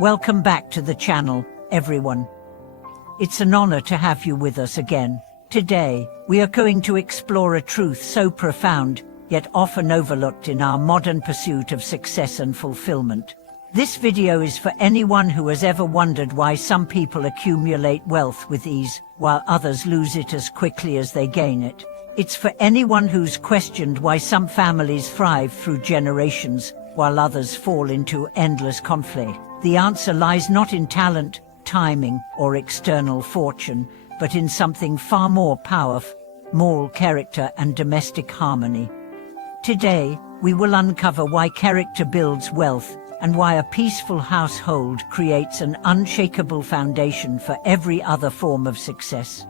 Welcome back to the channel, everyone. It's an honor to have you with us again. Today, we are going to explore a truth so profound, yet often overlooked in our modern pursuit of success and fulfillment. This video is for anyone who has ever wondered why some people accumulate wealth with ease, while others lose it as quickly as they gain it. It's for anyone who's questioned why some families thrive through generations, while others fall into endless conflict. The answer lies not in talent, timing, or external fortune, but in something far more powerful: moral character and domestic harmony. Today, we will uncover why character builds wealth, and why a peaceful household creates an unshakable foundation for every other form of success.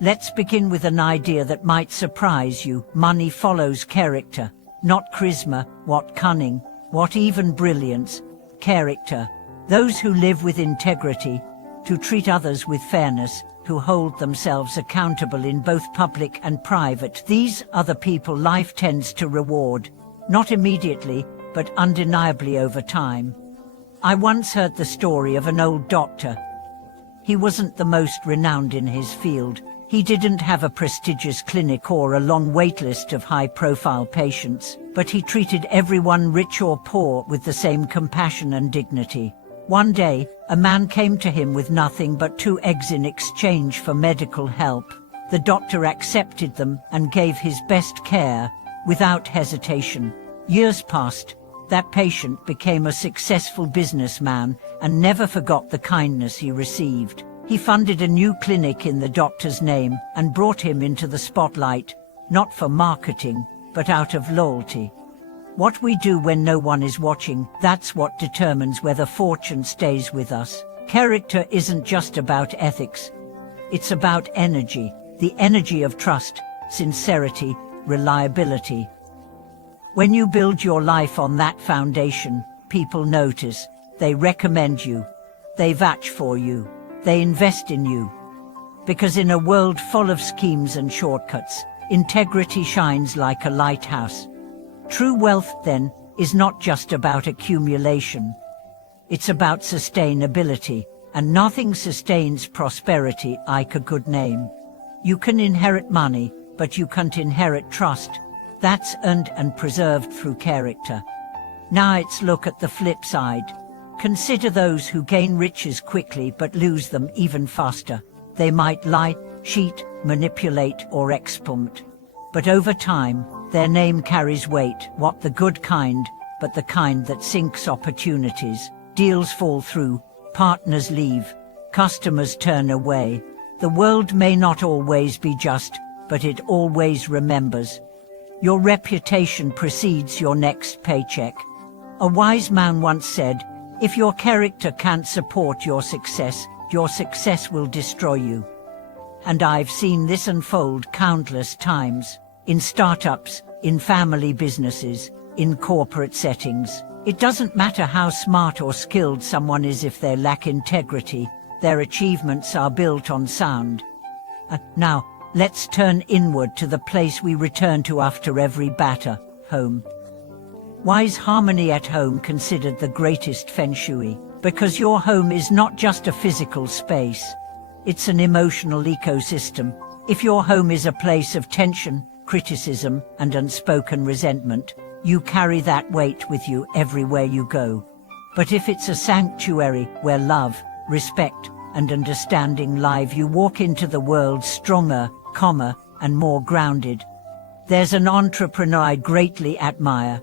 Let's begin with an idea that might surprise you. Money follows character, not charisma, what cunning, what even brilliance. Character. Those who live with integrity, who treat others with fairness, who hold themselves accountable in both public and private. These are the people life tends to reward, not immediately, but undeniably over time. I once heard the story of an old doctor. He wasn't the most renowned in his field. He didn't have a prestigious clinic or a long wait list of high-profile patients, but he treated everyone, rich or poor, with the same compassion and dignity. One day, a man came to him with nothing but 2 eggs in exchange for medical help. The doctor accepted them and gave his best care, without hesitation. Years passed. That patient became a successful businessman and never forgot the kindness he received. He funded a new clinic in the doctor's name and brought him into the spotlight, not for marketing, but out of loyalty. What we do when no one is watching, that's what determines whether fortune stays with us. Character isn't just about ethics. It's about energy, the energy of trust, sincerity, reliability. When you build your life on that foundation, people notice, they recommend you, they vouch for you, they invest in you. Because in a world full of schemes and shortcuts, integrity shines like a lighthouse. True wealth, then, is not just about accumulation. It's about sustainability, and nothing sustains prosperity like a good name. You can inherit money, but you can't inherit trust. That's earned and preserved through character. Now let's look at the flip side. Consider those who gain riches quickly but lose them even faster. They might lie, cheat, manipulate, or exploit. But over time, their name carries weight, not the good kind, but the kind that sinks opportunities. Deals fall through, partners leave, customers turn away. The world may not always be just, but it always remembers. Your reputation precedes your next paycheck. A wise man once said, if your character can't support your success will destroy you. And I've seen this unfold countless times. In startups, in family businesses, in corporate settings. It doesn't matter how smart or skilled someone is if they lack integrity. Their achievements are built on sound. Now, let's turn inward to the place we return to after every battle: home. Why is harmony at home considered the greatest feng shui? Because your home is not just a physical space. It's an emotional ecosystem. If your home is a place of tension, criticism, and unspoken resentment, you carry that weight with you everywhere you go. But if it's a sanctuary where love, respect, and understanding live, you walk into the world stronger, calmer, and more grounded. There's an entrepreneur I greatly admire.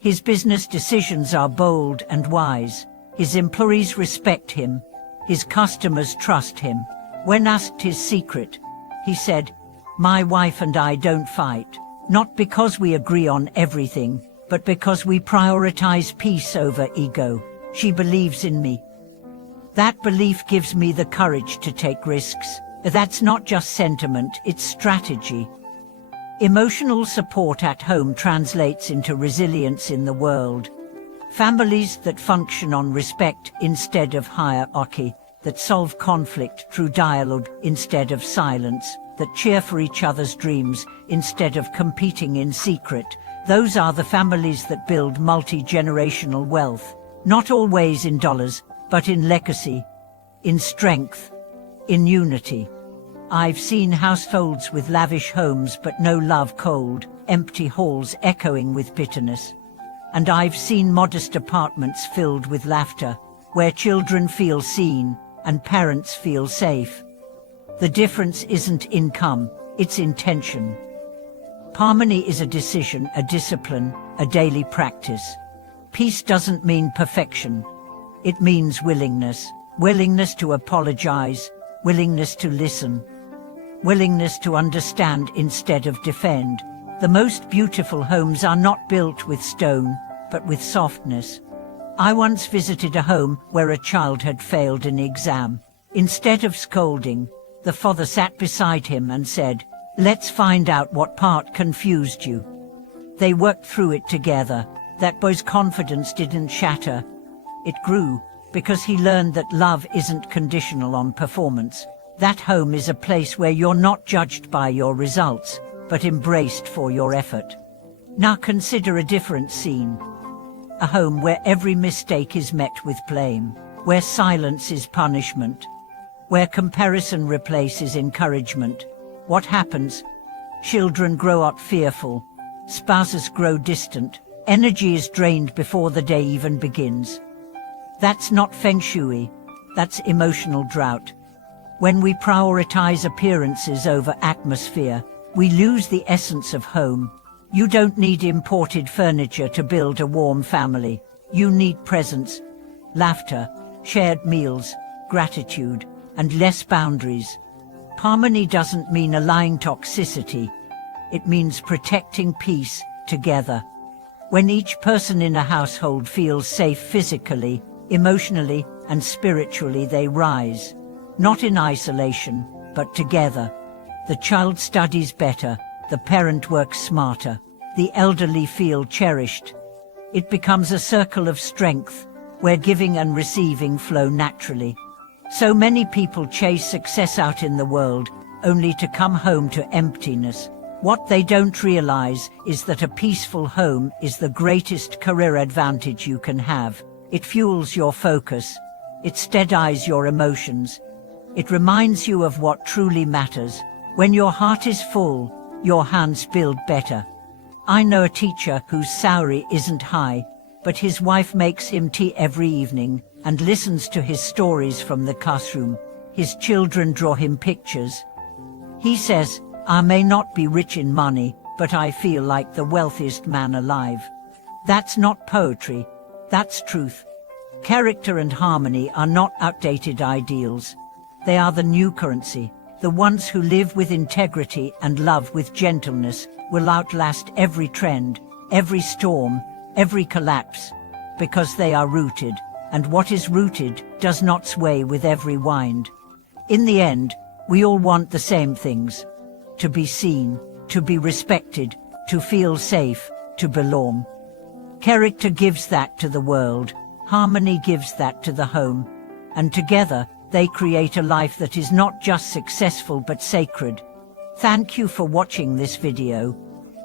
His business decisions are bold and wise. His employees respect him. His customers trust him. When asked his secret, he said, "My wife and I don't fight, not because we agree on everything, but because we prioritize peace over ego. She believes in me. That belief gives me the courage to take risks." That's not just sentiment, it's strategy. Emotional support at home translates into resilience in the world. Families that function on respect instead of hierarchy, that solve conflict through dialogue instead of silence, that cheer for each other's dreams instead of competing in secret. Those are the families that build multi-generational wealth. Not always in dollars, but in legacy, in strength, in unity. I've seen households with lavish homes but no love, cold, empty halls echoing with bitterness. And I've seen modest apartments filled with laughter, where children feel seen and parents feel safe. The difference isn't income, it's intention. Harmony is a decision, a discipline, a daily practice. Peace doesn't mean perfection. It means willingness. Willingness to apologize, willingness to listen, willingness to understand instead of defend. The most beautiful homes are not built with stone, but with softness. I once visited a home where a child had failed an exam. Instead of scolding, the father sat beside him and said, "Let's find out what part confused you." They worked through it together. That boy's confidence didn't shatter. It grew, because he learned that love isn't conditional on performance. That home is a place where you're not judged by your results, but embraced for your effort. Now consider a different scene. A home where every mistake is met with blame, where silence is punishment, where comparison replaces encouragement. What happens? Children grow up fearful, spouses grow distant, energy is drained before the day even begins. That's not feng shui, that's emotional drought. When we prioritize appearances over atmosphere, we lose the essence of home. You don't need imported furniture to build a warm family. You need presence, laughter, shared meals, gratitude, and less boundaries. Harmony doesn't mean allaying toxicity. It means protecting peace together. When each person in a household feels safe physically, emotionally, and spiritually, they rise. Not in isolation, but together. The child studies better, the parent works smarter, the elderly feel cherished. It becomes a circle of strength, where giving and receiving flow naturally. So many people chase success out in the world, only to come home to emptiness. What they don't realize is that a peaceful home is the greatest career advantage you can have. It fuels your focus. It steadies your emotions. It reminds you of what truly matters. When your heart is full, your hands build better. I know a teacher whose salary isn't high, but his wife makes him tea every evening and listens to his stories from the classroom. His children draw him pictures. He says, "I may not be rich in money, but I feel like the wealthiest man alive." That's not poetry, that's truth. Character and harmony are not outdated ideals. They are the new currency. The ones who live with integrity and love with gentleness will outlast every trend, every storm, every collapse, because they are rooted, and what is rooted does not sway with every wind. In the end, we all want the same things: to be seen, to be respected, to feel safe, to belong. Character gives that to the world, harmony gives that to the home, and together they create a life that is not just successful but sacred. Thank you for watching this video.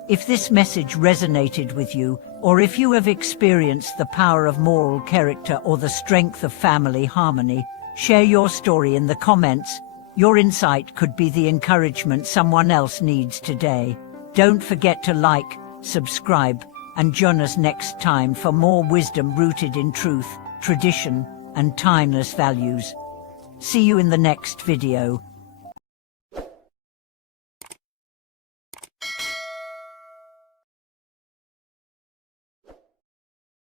If this message resonated with you, or if you have experienced the power of moral character or the strength of family harmony, share your story in the comments. Your insight could be the encouragement someone else needs today. Don't forget to like, subscribe, and join us next time for more wisdom rooted in truth, tradition, and timeless values. See you in the next video.